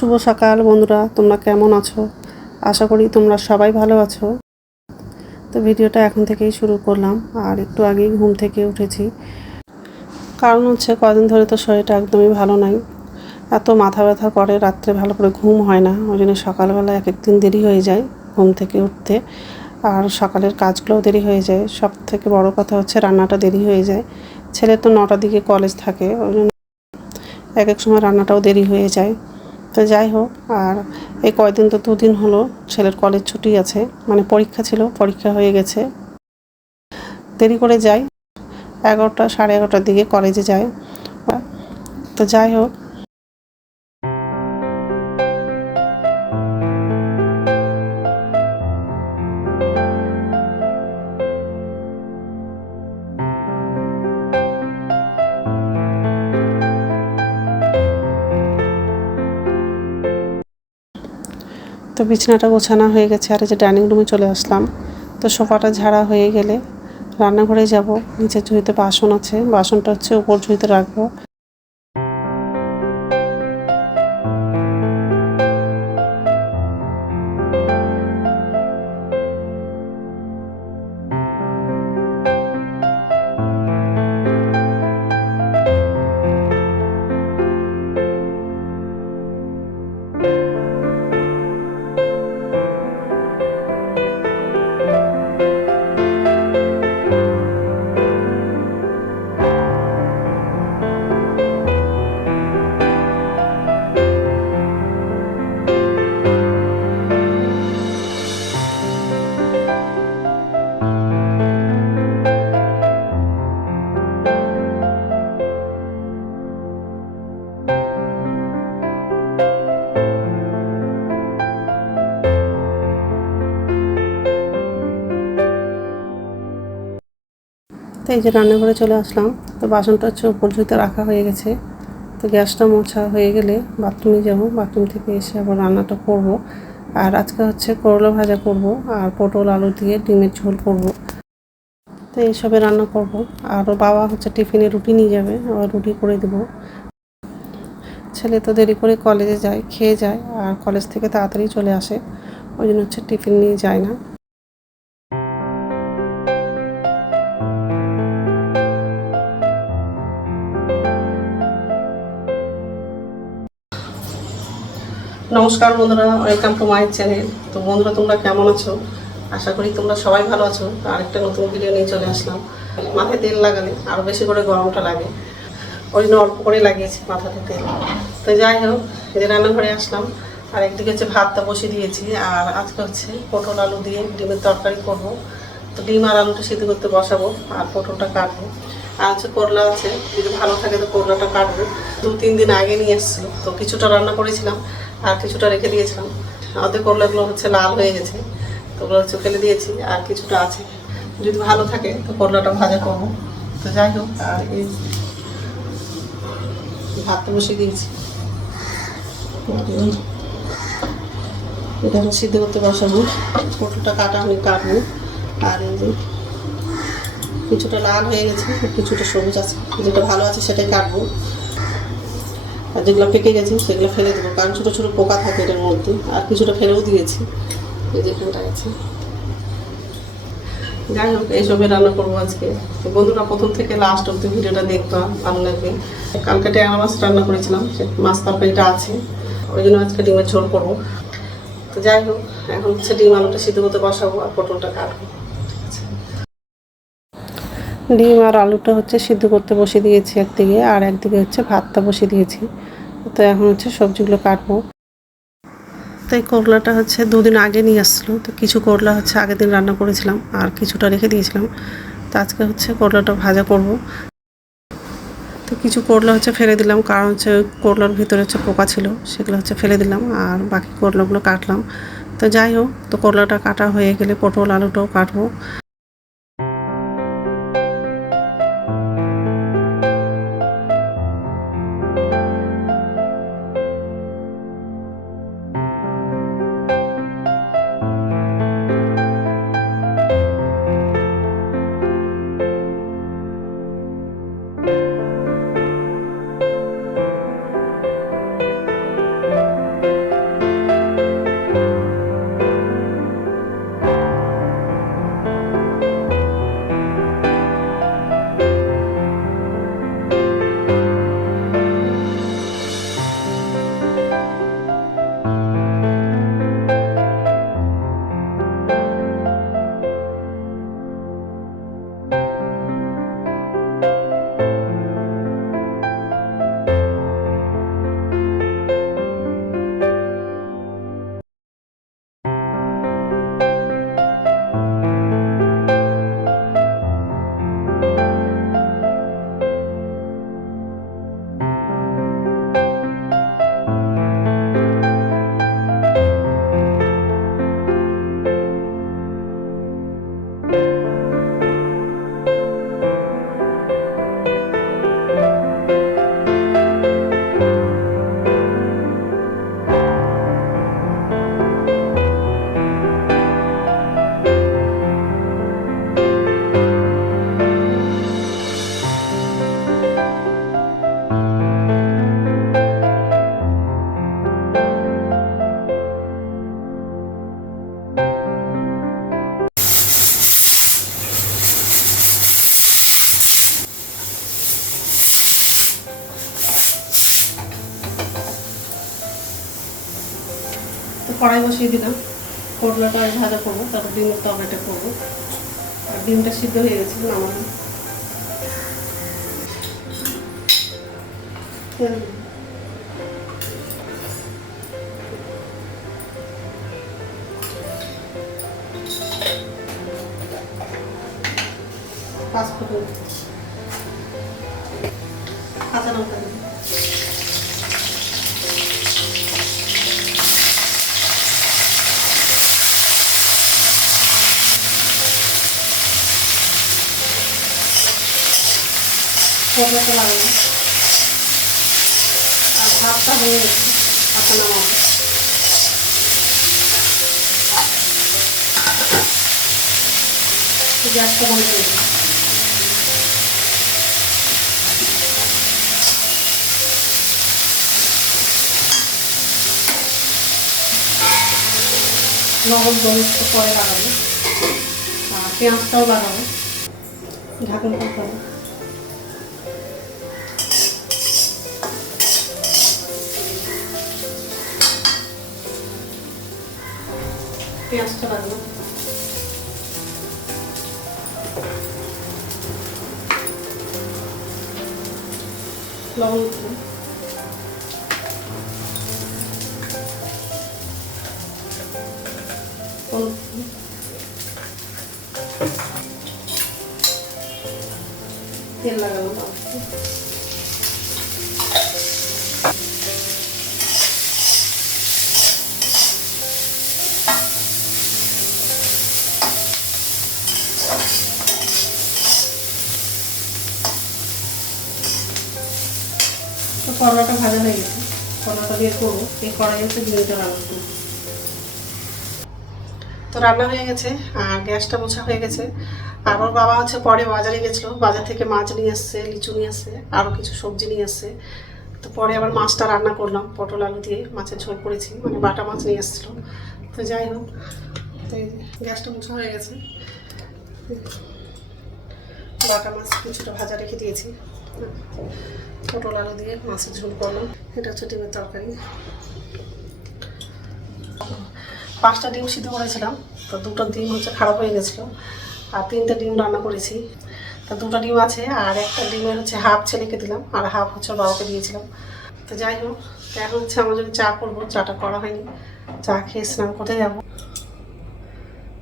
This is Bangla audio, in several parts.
শুভ সকাল বন্ধুরা, তোমরা কেমন আছো? আশা করি তোমরা সবাই ভালো আছো। তো ভিডিওটা এখন থেকেই শুরু করলাম, আর একটু আগেই ঘুম থেকে উঠেছি। কারণ হচ্ছে কদিন ধরে তো শরীরটা একদমই ভালো নাই, এত মাথা ব্যথা করে, রাত্রে ভালো করে ঘুম হয় না। ওই জন্য সকালবেলা এক একদিন দেরি হয়ে যায় ঘুম থেকে উঠতে, আর সকালের কাজগুলোও দেরি হয়ে যায়। সব থেকে বড় কথা হচ্ছে রান্নাটা দেরি হয়ে যায়। ছেলে তো 9টার দিকে কলেজ থাকে, ওই জন্য এক এক সময় রান্নাটাও দেরি হয়ে যায়। তো যাই হোক, আর এই কয়দিন তো 2 দিন হলো ছেলের কলেজ ছুটি আছে, মানে পরীক্ষা ছিল, পরীক্ষা হয়ে গেছে। দেরি করে যাই, 11টা সাড়ে 11টার দিকে কলেজে যায়। তো যাই হোক, তো বিছানাটা গোছানো হয়ে গেছে, আর এই যে ডাইনিং রুমে চলে আসলাম। তো সোফাটা ঝাড়া হয়ে গেলে রান্নাঘরে যাব। নিচের ঝুড়িতে বাসন আছে, বাসনটা হচ্ছে উপর ঝুড়িতে রাখবো। তো এই যে রান্নাঘরে চলে আসলাম। তো বাসনটা হচ্ছে উপর ঝুড়িতে রাখা হয়ে গেছে। তো গ্যাসটা মোছা হয়ে গেলে বাথরুমে যাব, বাথরুম থেকে এসে আবার রান্নাটা করব। আর আজকে হচ্ছে করলা ভাজা করব, আর পটল আলু দিয়ে ডিমের ঝোল করব। তো এইসবে রান্না করব। আর ওর বাবা হচ্ছে টিফিনে রুটি নিয়ে যাবে, আবার রুটি করে দেবো। ছেলে তো দেরি করে কলেজে যায়, খেয়ে যায়, আর কলেজ থেকে তাড়াতাড়ি চলে আসে, ওই জন্য হচ্ছে টিফিন নিয়ে যায় না। নমস্কার বন্ধুরা, ওয়েলকাম টু মাই চ্যানেল। তো বন্ধুরা, তোমরা কেমন আছো? আশা করি তোমরা সবাই ভালো আছো। তো আরেকটা নতুন ভিডিও নিয়ে চলে আসলাম। মাথায় তেল লাগালে আরও বেশি করে গরমটা লাগে, ওই জন্য অল্প করে লাগিয়েছি মাথাতে তেল। তো যাই হোক, এই যে রান্নাঘরে আসলাম, আর একদিকে হচ্ছে ভাতটা বসিয়ে দিয়েছি। আর আজকে হচ্ছে পটল আলু দিয়ে ডিমের তরকারি করব। তো ডিম আর আলুটা সিদ্ধ করতে বসাবো, আর পটলটা কাটবো। আর হচ্ছে করলা আছে, যদি ভালো থাকে তো করলাটা কাটবো। 2-3 দিন আগে নিয়ে এসেছিলো, তো কিছুটা রান্না করেছিলাম আর কিছুটা রেখে দিয়েছিলাম। অর্ধেক করলাগুলো হচ্ছে লাল হয়ে গেছে, তো ওগুলো হচ্ছে ফেলে দিয়েছি, আর কিছুটা আছে। যদি ভালো থাকে তো করলাটা ভাজা করবো। তো যাই হোক, আর এই ভাতটা বসিয়ে দিয়েছি, এটা আমি সিদ্ধ করতে বসাবো। পটলটা কাটা আমি কাটবো। আর এই যে কিছুটা লাল হয়ে গেছে, কিছুটা সবুজ আছে, যেটা ভালো আছে সেটাই কাটবো। আর যেগুলো পেকে গেছে সেগুলো ফেলে দেবো, কারণ ছোটো ছোটো পোকা থাকে এটার মধ্যে। আর কিছুটা ফেলেও দিয়েছি, এই যে এখানটা আছে। যাই হোক, এইসবে রান্না করবো আজকে। তো বন্ধুরা, প্রথম থেকে লাস্ট অব্দি ভিডিওটা দেখবা, ভালো লাগবে। কালকে ট্যাংরা মাছ রান্না করেছিলাম, সে মাছ তরকারিটা আছে, ওই জন্য আজকে ডিমের ঝোল করবো। তো যাই হোক, এখন হচ্ছে ডিম আলুটা সিদ্ধ করতে বসাবো, আর পটলটা কাটবো। ডিম আর আলুটা হচ্ছে সিদ্ধ করতে বসিয়ে দিয়েছি একদিকে, আর একদিকে হচ্ছে ভাতটা বসিয়ে দিয়েছি। তো এখন হচ্ছে সবজিগুলো কাটবো। তো এই করলাটা হচ্ছে 2 দিন আগে নিয়ে আসছিলো, তো কিছু করলা হচ্ছে আগের দিন রান্না করেছিলাম, আর কিছুটা রেখে দিয়েছিলাম। তো আজকে হচ্ছে করলাটা ভাজা করব। তো কিছু করলা হচ্ছে ফেলে দিলাম, কারণ হচ্ছে করলার ভিতরে হচ্ছে পোকা ছিল, সেগুলো হচ্ছে ফেলে দিলাম, আর বাকি করলাগুলো কাটলাম। তো যাই হোক, তো করলাটা কাটা হয়ে গেলে পটল আলুটাও কাটবো। কড়াই বসিয়ে দিলাম, করলাটা ভাজা করবো, তারপর ডিমের তরকারিটা করবো। আর ডিমটা সিদ্ধ হয়ে গেছে, নামালাম। তেল 5 ফোড়ন, কাঁচা লঙ্কা দিই, করলাটা লাগানো। আর ভাতটা হয়ে গেছে, ভাতটা নামাবো। গ্যাসটা বন্ধ করে দিই। লবণ মরিচ পরে লাগাবো, আর পেঁয়াজটাও লাগাবো। ঢাকন করতে হবে। পেঁয়াজটা লাগাবো, লবণ দিলাম, তেল লাগানো। তো করলাটা ভাজা হয়ে গেছে, করলাটা দিয়ে করবো। এই কড়াই হচ্ছে ডিমটা রান্না করবো। তো রান্না হয়ে গেছে আর গ্যাসটা মোছা হয়ে গেছে। আর ওর বাবা হচ্ছে পরে বাজারে গেছিলো, বাজার থেকে মাছ নিয়ে আসছে, লিচু নিয়ে আসছে, আরও কিছু সবজি নিয়ে আসছে। তো পরে আবার মাছটা রান্না করলাম, পটল আলু দিয়ে মাছের ঝোল করেছি, মানে বাটা মাছ নিয়ে এসেছিলো। তো যাই হোক, তো এই গ্যাসটা মোছা হয়ে গেছে। বাটা মাছ কিছুটা ভাজা রেখে দিয়েছি, পটল আলু দিয়ে মাছের ঝোল করলাম। এটা হচ্ছে ডিমের তরকারি। 5টা ডিম সিদ্ধ করেছিলাম, তো 2টো ডিম হচ্ছে খারাপ হয়ে গেছিলো। আর 3টে ডিম রান্না করেছি। তা 2টা ডিম আছে, আর একটা ডিমের হচ্ছে হাফ ছেলেকে দিলাম, আর হাফ হচ্ছে বাবাকে দিয়েছিলাম। তো যাই হোক, তো এখন হচ্ছে আমার জন্য চা করবো, চাটা করা হয়নি। চা খেয়ে স্নান করতে যাবো।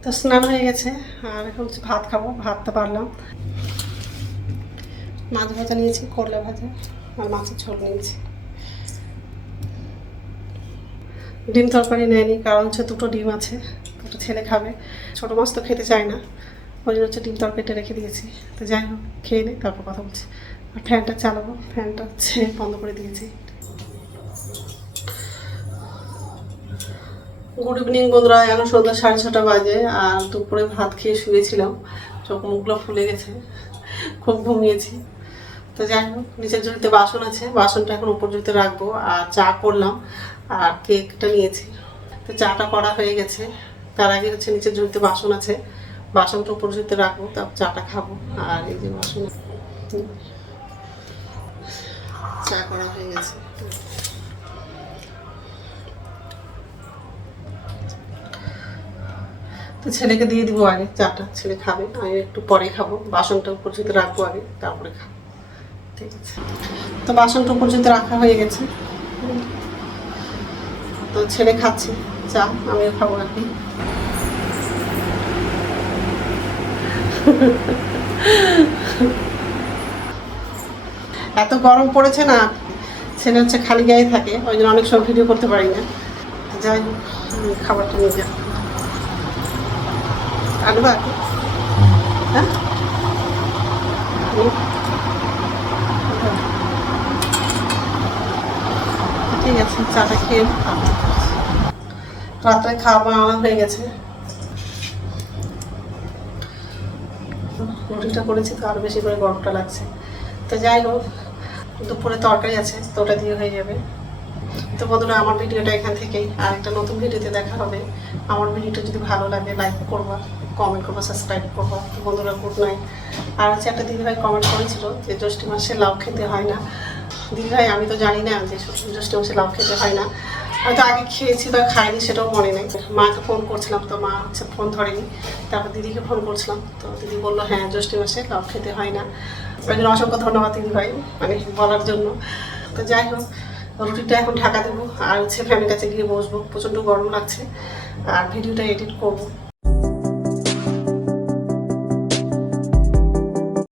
তো স্নান হয়ে গেছে, আর এখন হচ্ছে ভাত খাবো। ভাতটা পারলাম, মাছ ভাজা নিয়েছি, করলা ভাজা, আর মাছের ঝোল নিয়েছি। ডিম তরকারি নেয়নি, কারণ হচ্ছে 2টো ডিম আছে, 2টো ছেলে খাবে। ছোটো মাছ তো খেতে চায় না, ওই জন্য হচ্ছে ডিম তরকারিটা রেখে দিয়েছি। তো যাই হোক, খেয়ে নিই, তারপর কথা বলছি। আর ফ্যানটা চালাবো, ফ্যানটা হচ্ছে বন্ধ করে দিয়েছি। গুড ইভিনিং বন্ধুরা, এখন সন্ধ্যা 6:30 বাজে। আর দুপুরে ভাত খেয়ে শুয়েছিলাম, চোখ মুখগুলো ফুলে গেছে, খুব ঘুমিয়েছি। তো যাই হোক, নিচের ঝুড়িতে বাসন আছে, বাসনটা এখন উপর ঝুড়িতে রাখবো। আর চা করলাম, আর কেকটা নিয়েছি। তো চাটা করা হয়ে গেছে, তার আগে হচ্ছে নিচের ঝুড়িতে বাসন আছে, বাসনটা উপর ঝুড়িতে রাখবো, তারপর চাটা খাবো। আর এই যে বাসন, চা করা হয়ে গেছে। তো ছেলেকে দিয়ে দিব আগে চাটা, ছেলে খাবে, আমি একটু পরে খাবো। বাসনটা উপর ঝুড়িতে রাখবো আগে, তারপরে খাবো। ঠিক আছে, তো বাসনটা উপর ঝুড়িতে রাখা হয়ে গেছে। তো ছেলে খাচ্ছে চা, আমিও খাবো এখন। এত গরম পড়েছে না, ছেলে হচ্ছে খালি গায়ে থাকে, ওই জন্য অনেক সময় ভিডিও করতে পারি না। যাই হোক, খাবারটা নিয়ে যাই। আনবা? হ্যাঁ, ঠিক আছে, চাটা খেয়ে রাত্রে খাওয়া বানানো হয়ে গেছে। রুটিটা করেছি, তো আরও বেশি করে গরমটা লাগছে। তো যাই হোক, দুপুরে তরকারি আছে, তো ওটা দিয়ে হয়ে যাবে। তো বন্ধুরা, আমার ভিডিওটা এখান থেকেই, আর একটা নতুন ভিডিওতে দেখা হবে। আমার ভিডিওটা যদি ভালো লাগে লাইক করবা, কমেন্ট করবা, সাবস্ক্রাইব করবা। তো বন্ধুরা, গুড নাইট। আর হচ্ছে একটা দিদিভাই কমেন্ট করেছিল যে জ্যৈষ্ঠ মাসে লাউ খেতে হয় না। দিদিভাই, আমি তো জানি না যে জ্যৈষ্ঠ মাসে লাউ খেতে হয় না। হয়তো আগে খেয়েছি বা খাইনি সেটাও মনে নেই। মাকে ফোন করছিলাম, তো মা হচ্ছে ফোন ধরেনি। তারপর দিদিকে ফোন করছিলাম, তো দিদি বললো হ্যাঁ জ্যৈষ্ঠ মাসে লাউ খেতে হয় না। ওই জন্য অসংখ্য ধন্যবাদ দিদি ভাই, মানে বলার জন্য। তো যাই হোক, রুটিটা এখন ঢাকা দেবো আর হচ্ছে ফ্যানের কাছে গিয়ে বসবো, প্রচণ্ড গরম লাগছে আর ভিডিওটা এডিট করবো।